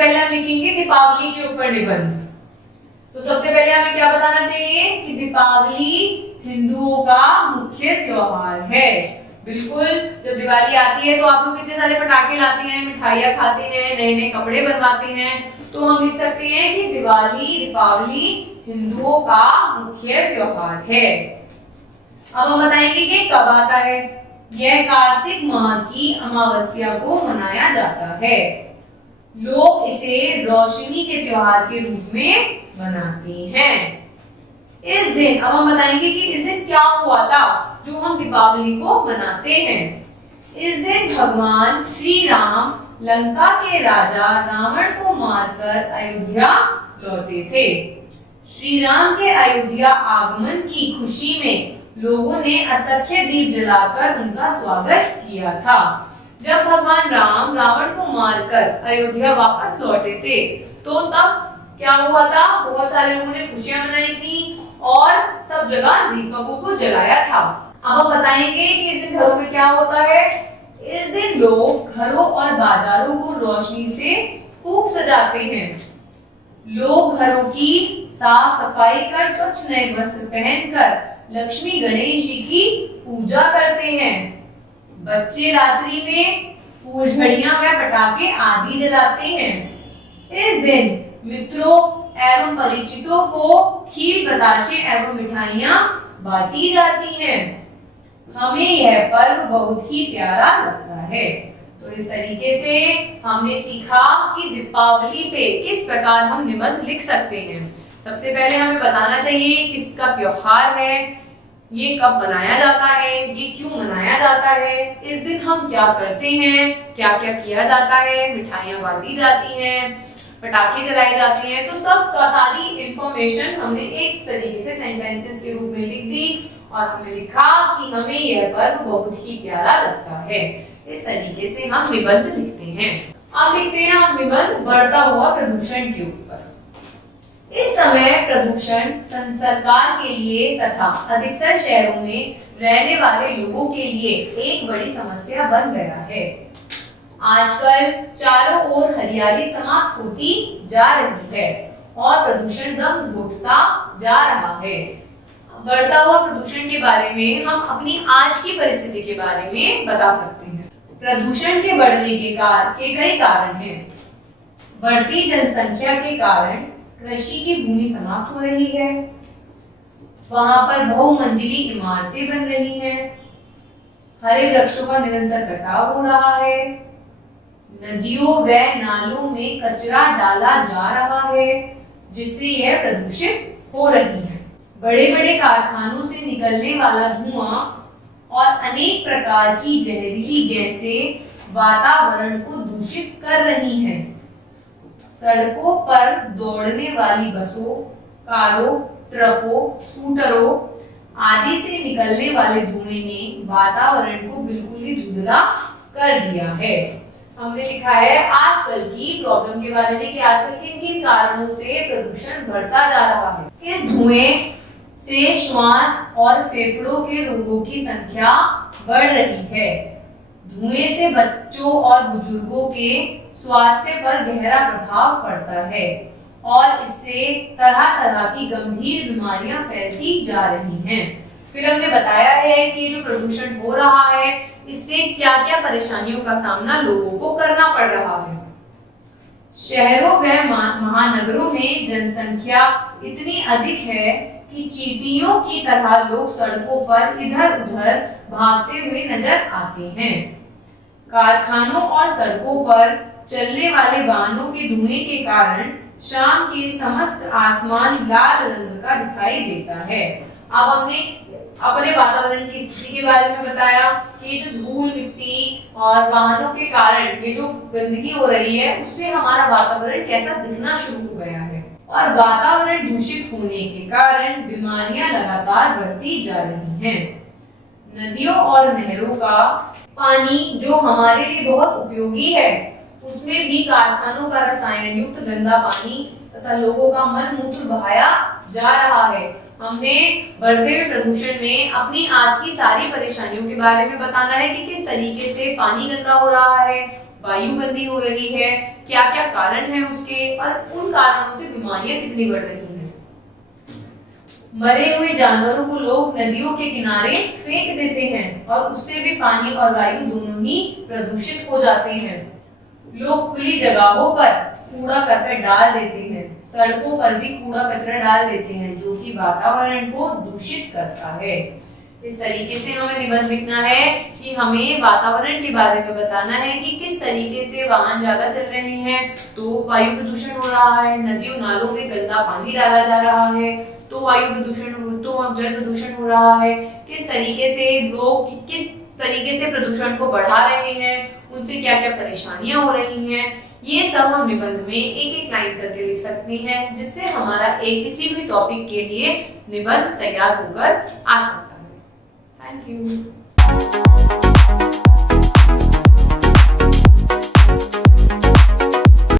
पहले हम लिखेंगे दीपावली के ऊपर निबंध। तो सबसे पहले हमें क्या बताना चाहिए कि दीपावली हिंदुओं का मुख्य त्योहार है। बिल्कुल, जब दिवाली आती है तो आप लोग कितने सारे पटाखे लाते हैं, मिठाइयाँ खाते हैं, नए नए कपड़े बनवाते हैं। तो हम लिख सकते हैं कि दीपावली हिंदुओं का मुख्य त्योहार है। अब हम बताएंगे कि कब आता है। यह कार्तिक माह की अमावस्या को मनाया जाता है। लोग इसे रोशनी के त्योहार के रूप में मनाते हैं। इस दिन अब हम बताएंगे कि इस दिन क्या हुआ था जो हम दीपावली को मनाते हैं। इस दिन भगवान श्री राम लंका के राजा रावण को मारकर अयोध्या लौटे थे। श्री राम के अयोध्या आगमन की खुशी में लोगों ने असंख्य दीप जलाकर उनका स्वागत किया था। जब भगवान राम रावण को मारकर अयोध्या वापस लौटे थे तो तब क्या हुआ था, बहुत सारे लोगों ने खुशियां मनाई थी और सब जगह दीपकों को जलाया था। अब हम बताएंगे कि इस दिन घरों में क्या होता है। इस दिन लोग घरों और बाजारों को रोशनी से खूब सजाते हैं। लोग घरों की साफ सफाई कर स्वच्छ नए वस्त्र पहनकर लक्ष्मी गणेश जी की पूजा करते हैं। बच्चे रात्रि में फूलझड़ियां व पटाखे आदि जलाते हैं। इस दिन मित्रों एवं परिचितों को खीर बताशे एवं मिठाइयां बांटी जाती हैं। हमें यह पर्व बहुत ही प्यारा लगता है। तो इस तरीके से हमने सीखा कि दीपावली पे किस प्रकार हम निबंध लिख सकते हैं। सबसे पहले हमें बताना चाहिए किसका त्योहार है, ये कब मनाया जाता है, ये क्यों मनाया जाता है, इस दिन हम क्या करते हैं, क्या क्या किया जाता है, मिठाइयाँ बांटी जाती हैं, पटाखे जलाए जाते हैं। तो सब का सारी इंफॉर्मेशन हमने एक तरीके से सेंटेंसेस के रूप में लिख दी और हमने लिखा कि हमें यह पर्व बहुत ही प्यारा लगता है। इस तरीके से हम निबंध लिखते हैं। अब लिखते हैं हम निबंध बढ़ता हुआ प्रदूषण के ऊपर। इस समय प्रदूषण सरकार के लिए तथा अधिकतर शहरों में रहने वाले लोगों के लिए एक बड़ी समस्या बन गया है। आजकल चारों ओर हरियाली समाप्त होती जा रही है और प्रदूषण दम घुटता जा रहा है। बढ़ता हुआ प्रदूषण के बारे में हम अपनी आज की परिस्थिति के बारे में बता सकते हैं। प्रदूषण के बढ़ने के कई कारण हैं। बढ़ती जनसंख्या के कारण कृषि की भूमि समाप्त हो रही है। वहां पर बहुमंजिली इमारतें बन रही हैं। हरे वृक्षों का निरंतर कटाव हो रहा है। नदियों व नालों में कचरा डाला जा रहा है जिससे यह प्रदूषित हो रही है। बड़े बड़े कारखानों से निकलने वाला धुआं और अनेक प्रकार की जहरीली गैसें वातावरण को दूषित कर रही हैं। सड़कों पर दौड़ने वाली बसों, कारों, ट्रकों, स्कूटरों आदि से निकलने वाले धुएं ने वातावरण को बिल्कुल ही धुंधला कर दिया है। हमने लिखा है आजकल की प्रॉब्लम के बारे में कि आजकल किन किन कारणों से प्रदूषण बढ़ता जा रहा है। इस धुएं से श्वास और फेफड़ों के रोगों की संख्या बढ़ रही है। धुएं से बच्चों और बुजुर्गों के स्वास्थ्य पर गहरा प्रभाव पड़ता है और इससे तरह तरह की गंभीर बीमारियां फैलती जा रही हैं। फिर हमने बताया है कि जो प्रदूषण हो रहा है इससे क्या क्या परेशानियों का सामना लोगों को करना पड़ रहा है। शहरों व महानगरों में जनसंख्या इतनी अधिक है कि चींटियों की तरह लोग सड़कों पर इधर उधर भागते हुए नजर आते हैं। कारखानों और सड़कों पर चलने वाले वाहनों के धुएं के कारण शाम के समस्त आसमान लाल रंग का दिखाई देता है। अब हमने अपने वातावरण की स्थिति के बारे में बताया कि जो धूल मिट्टी और वाहनों के कारण ये जो गंदगी हो रही है उससे हमारा वातावरण कैसा दिखना शुरू हो गया है और वातावरण दूषित होने के कारण बीमारियां लगातार बढ़ती जा रही हैं। नदियों और नहरों का पानी जो हमारे लिए बहुत उपयोगी है उसमें भी कारखानों का रसायन युक्त गंदा पानी तथा लोगों का मल मूत्र बहाया जा रहा है। हमने बढ़ते हुए प्रदूषण में अपनी आज की सारी परेशानियों के बारे में बताना है कि किस तरीके से पानी गंदा हो रहा है वायु गंदी हो रही है, क्या क्या कारण है उसके, और उन कारणों से बीमारियां कितनी बढ़ रही हैं। मरे हुए जानवरों को लोग नदियों के किनारे फेंक देते हैं और उससे भी पानी और वायु दोनों ही प्रदूषित हो जाते हैं। लोग खुली जगहों पर कूड़ा करकट डाल देते हैं, सड़कों पर भी कूड़ा कचरा डाल देते हैं, जो कि वातावरण को दूषित करता है। इस तरीके से हमें निबंध लिखना है कि हमें वातावरण के बारे में बताना है कि किस तरीके से वाहन ज्यादा चल रहे हैं तो वायु प्रदूषण हो रहा है, नदियों नालों में गंदा पानी डाला जा रहा है तो वायु प्रदूषण तो जल प्रदूषण हो रहा है, किस तरीके से लोग किस तरीके से प्रदूषण को बढ़ा रहे हैं, उनसे क्या क्या परेशानियां हो रही हैं, ये सब हम निबंध में एक एक लाइन करके लिख सकते हैं, जिससे हमारा एक किसी भी टॉपिक के लिए निबंध तैयार होकर आ सकता है। Thank you.